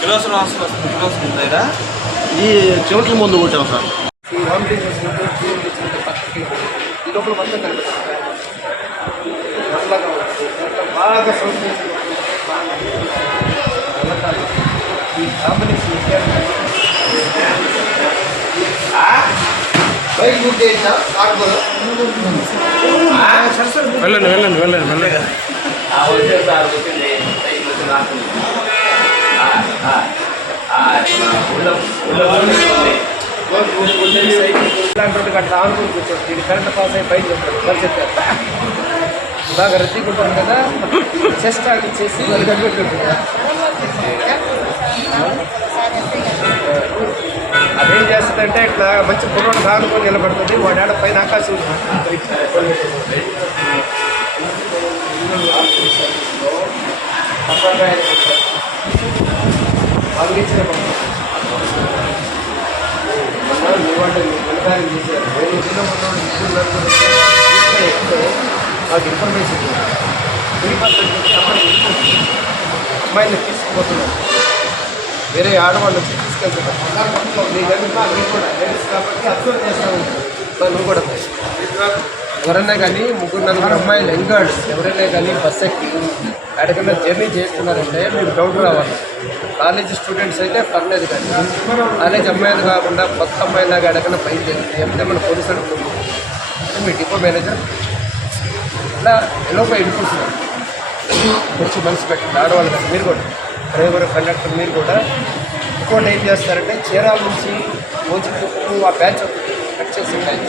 కిలోసిన hospital వస్తుంది ఉందా ఈ చెవిట్ల ముందు కొట్టాం సార్. ఈ లోపల మొత్తం కనిపిస్తుంది బాగా చేసి ఈ కాంబినేషన్ బైక్ బుక్ కాకపోతే వెళ్ళండి వెళ్ళండి వెళ్ళండి వెళ్ళండి. అట్లా ఆనుకుని కూర్చోండి దీని కరెంట్ పాస్ అయ్యి బయట చెప్తారు మరి బాగా రద్దీగా ఉంటుంది కదా చెస్ట్ ఆగి చేసి అదేం చేస్తుందంటే ఇట్లా మంచి కుర్రోడు కానుకొని నిలబడుతుంది వాడి ఆడ పైన ఆకాశం పంపించిన నాకు ఇన్ఫర్మేషన్ అమ్మాయిని తీసుకుపోతున్నారు వేరే ఆడవాళ్ళు వచ్చి తీసుకెళ్తున్నారు నీ దగ్గర మీరు కూడా లేడీస్ కాబట్టి అబ్జర్వ్ చేస్తూ ఉంటారు నువ్వు కూడా ఎవరైనా కానీ ముగ్గురు నలుగురు అమ్మాయిలు ఎంగాడు ఎవరైనా కానీ బస్ ఎక్కి ఎక్కడికైనా జర్నీ చేస్తున్నారంటే మీకు డౌట్ రావాలి. కాలేజ్ స్టూడెంట్స్ అయితే పర్లేదు కానీ కాలేజ్ అమ్మాయిలు కాకుండా కొత్త అమ్మాయిలాగా ఎక్కడికైనా బయలుదేరి ఎప్పుడే మన పోలీసు అడుగుతుంది మీ డిపో మేనేజర్ ఇట్లా ఎలోపై వెళ్ళిపోతున్నారు కొంచెం మనసు పెట్టండి ఆడవాళ్ళు కానీ మీరు కూడా డ్రైవర్ కండక్టర్ మీరు కూడా ఇంకోటి ఏం చేస్తారంటే చీరాల నుంచి మంచి ఆ బ్యాచ్ ఒకటి కట్ చేసి బ్యాచ్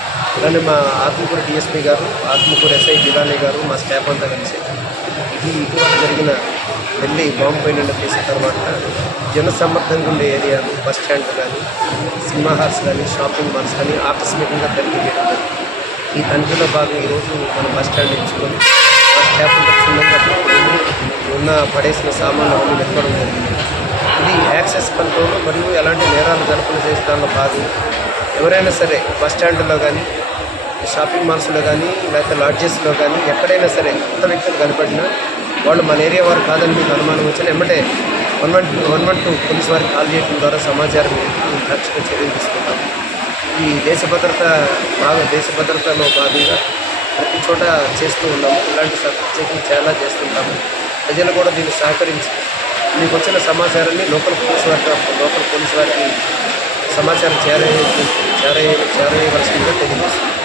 అలానే మా ఆత్మకూరు డిఎస్పీ గారు ఆత్మకూరు ఎస్ఐ జిలానీ గారు మా స్టాఫ్ అంతా కలిసి ఇది ఇటీవల జరిగిన ఢిల్లీ బాంబు పైన చేసిన తర్వాత జనసమ్మర్ధంగా ఉండే ఏరియాలు బస్ స్టాండ్ కానీ సినిమా హాల్స్ కానీ షాపింగ్ మాల్స్ కానీ ఆకస్మికంగా తనిఖీ చేయడం ఈ తనిఖీలో భాగంగా ఈరోజు మనం బస్ స్టాండ్ ఎంచుకొని మా స్టాఫ్ క్షుణ్ణంగా ఉన్న పడేసిన సామాన్లు అన్ని వెతకడం జరిగింది. ఇది యాక్సెస్ కంట్రోల్ మరియు ఎలాంటి నేరాలు జరపలు చేసే దానిలో భాగం ఎవరైనా సరే బస్ స్టాండ్లో కానీ షాపింగ్ మాల్స్లో కానీ లేకపోతే లాడ్జెస్లో కానీ ఎక్కడైనా సరే కొత్త వ్యక్తులు కనపడినా వాళ్ళు మన ఏరియా వారు కాదని మీకు అనుమానం వచ్చిన వెంబటే one one two one one two police వారికి కాల్ చేయడం ద్వారా సమాచారం రక్షణ తక్షణ చర్యలు తీసుకుంటాం. ఈ దేశ భద్రత బాగా దేశ భద్రతలో భాగంగా ప్రతి చోట చేస్తూ ఉన్నాము. ఇలాంటి సబ్జెక్టులు చాలా చేస్తుంటాము. ప్రజలు కూడా దీన్ని సహకరించి మీకు వచ్చిన సమాచారాన్ని లోకల్ పోలీస్ వారికి లోకల్ పోలీస్ వారికి સમાચાર જ્યારે જ્યારે જ્યારે વર્ષની અંદર થઈ